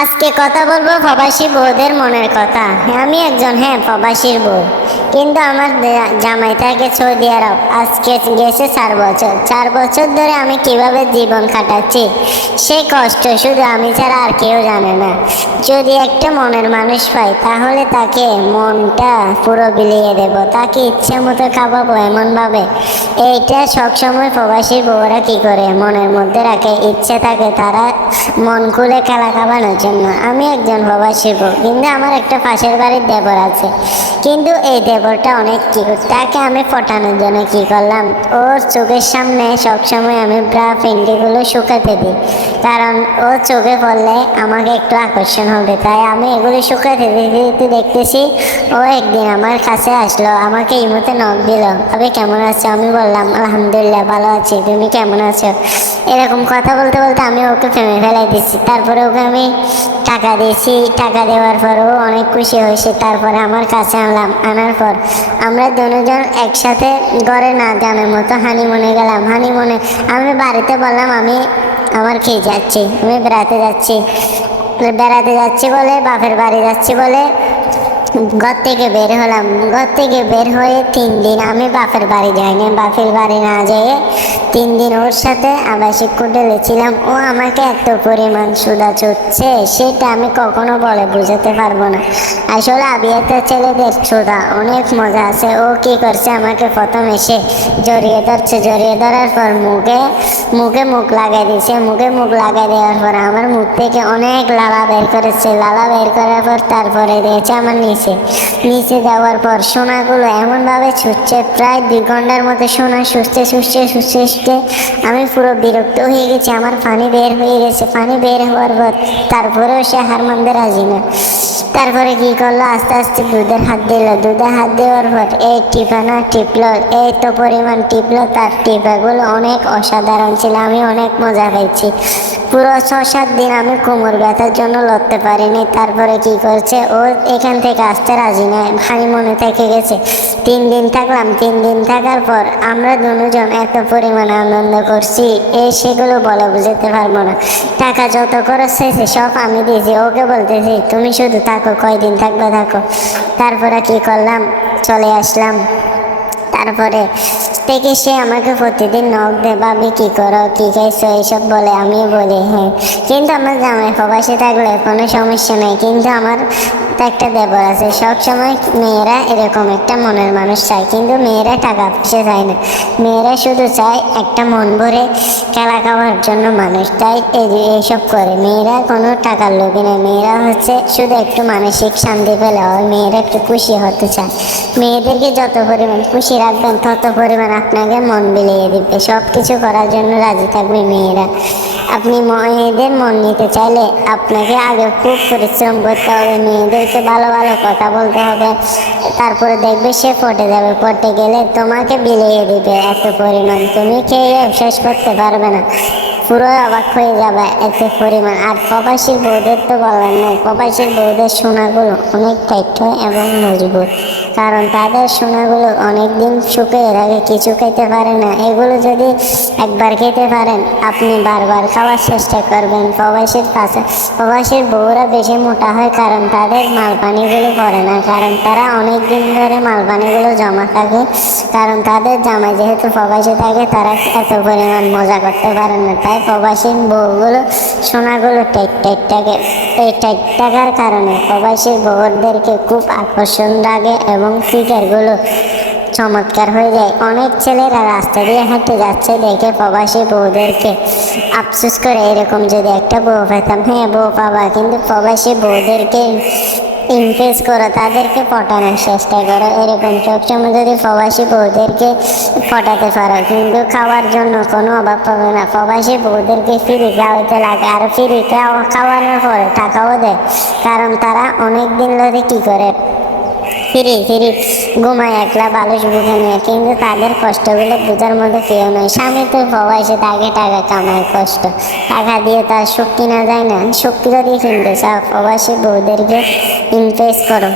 আজকে কথা বলবো প্রবাসী বউদের মনের কথা। আমি একজন প্রবাসীর বউ, কিন্তু আমার জামাই থাকে সৌদি আরব। আজকে গেছে 4 বছর। 4 বছর ধরে আমি কিভাবে জীবন কাটাচ্ছি, সেই কষ্ট শুধু আমি ছাড়া আর কেউ জানে না। যদি একটা মনের মানুষ পাই, তাহলে তাকে মনটা পুরো বিলিয়ে দেব, তাকে ইচ্ছে মতো খাওয়াবো এমনভাবে। এইটা সবসময় প্রবাসী বউরা কি করে মনের মধ্যে রাখে, ইচ্ছে থাকে তারা মন খুলে খেলা খাওয়ানোর জন্য। আমি একজন প্রবাসী বউ, কিন্তু আমার একটা পাশের বাড়ির দেবর আছে, কিন্তু এই দেবরটা অনেক কিউট। তাকে আমি পটানোর জন্য কি করলাম, ওর চোখের সামনে সবসময় আমি ব্রা পেন্টিগুলো শুকাতে দিই, কারণ ও চোখে পড়লে আমাকে একটু আকর্ষণ হবে। তাই আমি এগুলো শুকাতে দিতে দেখতেছি ও একদিন আমার কাছে আসলো, আমাকে ইমোতে নখ দিল, আমি কেমন আছো? আমি বললাম আলহামদুলিল্লাহ ভালো আছি, তুমি কেমন আছো? এরকম কথা বলতে বলতে আমি ওকে ফেমে ফেলাই দিচ্ছি। তারপরে ওকে আমি টাকা দিয়েছি, টাকা দেওয়ার পরও অনেক খুশি হয়েছে। তারপরে আমার কাছে আনার পর আমরা দুজন একসাথে ঘরে না জানার মতো হানিমুনে গেলাম। হানিমুনে আমি বাড়িতে বললাম আমি আমার খেয়ে যাচ্ছি, আমি বেড়াতে যাচ্ছি বলে, বাপের বাড়ি যাচ্ছি বলে ঘর থেকে বের হলাম। ঘর থেকে বের হয়ে 3 দিন আমি বাপের বাড়ি যাইনি। বাপের বাড়ি না যেয়ে 3 দিন ওর সাথে আবাসিক হোটেলে ছিলাম। ও আমাকে এত পরিমাণ সুদা চুচ্ছে, সেটা আমি কখনো বলে বুঝাতে পারবো না। আসলে আবিয়াতে ছেলেদের সুদা অনেক মজা আছে। ও কি করছে, আমাকে প্রথম এসে জড়িয়ে ধরছে, জড়িয়ে ধরার পর মুখে মুখ লাগাই দিয়েছে। মুখে মুখ লাগাই দেওয়ার পর আমার মুখ থেকে অনেক লালা বের করেছে। লালা বের করার পর তারপরে দিয়েছে আমার নিচে দেওয়ার পর সোনাগুলো এমনভাবে ছুটছে, প্রায় 2 ঘন্টার মতো সোনা সুস্থে আমি পুরো বিরক্ত হয়ে গেছি। আমার পানি বের হয়ে গেছে। পানি বের হওয়ার পর তারপরেও সে হার মানতে রাজি না। তারপরে কি করলো, আস্তে আস্তে দুধের হাত দিল। দুধে হাত দেওয়ার পর এই টিপানা টিপলো, এই তো পরিমাণ টিপলো। তার টিপাগুলো অনেক অসাধারণ ছিল, আমি অনেক মজা পেয়েছি। পুরো 6-7 দিন আমি কোমর ব্যথার জন্য লড়তে পারিনি। তারপরে কি করছে, ও এখান থেকে আসতে রাজি নয়, ভাই মনে থেকে গেছে। 3 দিন থাকলাম। 3 দিন থাকার পর আমরা দুজন এত পরিমাণে আনন্দ করছি, সেগুলো বলে বুঝাতে পারবো না। টাকা যত খরচ হয়েছে সব আমি দিয়েছি। ওকে বলতেছি তুমি শুধু থাকো, কয়দিন থাকবে থাকো। তারপরে কি করলাম, চলে আসলাম। তারপরে থেকে সে আমাকে প্রতিদিন নখ দেয়, ভাবি কী করো, কী খাইছো, এইসব বলে। আমি বলি হ্যাঁ, কিন্তু আমার জামাই প্রবাসী থাকলে কোনো সমস্যা নেই। কিন্তু আমার একটা দেবর আছে, সবসময় মেয়েরা এরকম একটা মনের মানুষ চায়, কিন্তু মেয়েরা টাকা পয়সা চায় না। মেয়েরা শুধু চায় একটা মন ভরে খেলা খাওয়ার জন্য মানুষ। তাই এইসব করে। মেয়েরা কোনো টাকার লোভী নেই। মেয়েরা হচ্ছে শুধু একটু মানসিক শান্তি পেলে হয়। মেয়েরা একটু খুশি হতে চায়। মেয়েদেরকে যত পরিমাণ খুশি রাখবেন, তত পরিমাণ আপনাকে মন বিলিয়ে দিবে। সব কিছু করার জন্য রাজি থাকবে মেয়েরা। আপনি মেয়েদের মন নিতে চাইলে আপনাকে আগে খুব পরিশ্রম করতে হবে। মেয়েদেরকে ভালো ভালো কথা বলতে হবে, তারপরে দেখবে সে পটে যাবে। পটে গেলে তোমাকে বিলিয়ে দিবে এত পরিমাণ, তুমি খেয়ে শেষ করতে পারবে না। পুরো অবাক হয়ে যাবে এত পরিমাণ। আর প্রবাসীর বউদের তো বলার নেই। প্রবাসীর বউদের সোনাগুলো অনেক টাইট হয় এবং মজবুত, কারণ তাদের সোনাগুলো অনেক দিন শুকিয়ে থাকে, কিছু খেতে পারে না। এগুলো যদি একবার খেতে পারেন, আপনি বারবার খাওয়ার চেষ্টা করবেন। প্রবাসীর বউরা বেশি মোটা হয়, কারণ তাদের মালপানিগুলো করে না, কারণ তারা অনেক দিন ধরে মালপানিগুলো জমা থাকে। কারণ তাদের জামাই যেহেতু প্রবাসী থাকে, তারা এত পরিমাণ মজা করতে পারেন না। তাই প্রবাসী বউগুলো সোনাগুলো টাইট থাকে। এই টাইট থাকার কারণে প্রবাসী বউদেরকে খুব আকর্ষণ লাগে এবং ফিগারগুলো চমৎকার হয়ে যায়। অনেক ছেলেরা রাস্তা দিয়ে হাঁটতে যাচ্ছে দেখে প্রবাসী বউদেরকে আফসোস করে, এরকম যদি একটা বউ পেতাম। হ্যাঁ, বউ পাবা, কিন্তু প্রবাসী বউদেরকে ইমপ্রেস করো, তাদেরকে পটানোর চেষ্টা করো। এরকম সবসময় যদি প্রবাসী বউদেরকে পটাতে পারো, কিন্তু খাওয়ার জন্য কোনো অভাব পাবে না। প্রবাসী বউদেরকে ফ্রি খাওয়াতে লাগে, আর ফ্রি খাওয়ানোর পরে টাকাও দেয়, কারণ তারা অনেক দিন ধরে কী করে, ফিরি ঘুমায় একলা বালিশ বুকে নিয়ে। কিন্তু তাদের কষ্টগুলো বোঝার মধ্যে কেউ নয়। স্বামী তো প্রবাসে তাকে টাকা কামায়, কষ্ট টাকা দিয়ে তার সুখ কিনা যায় না। সুখ যদি কিনতে চাও, প্রবাসী বউদেরকে ইমপ্রেস করো।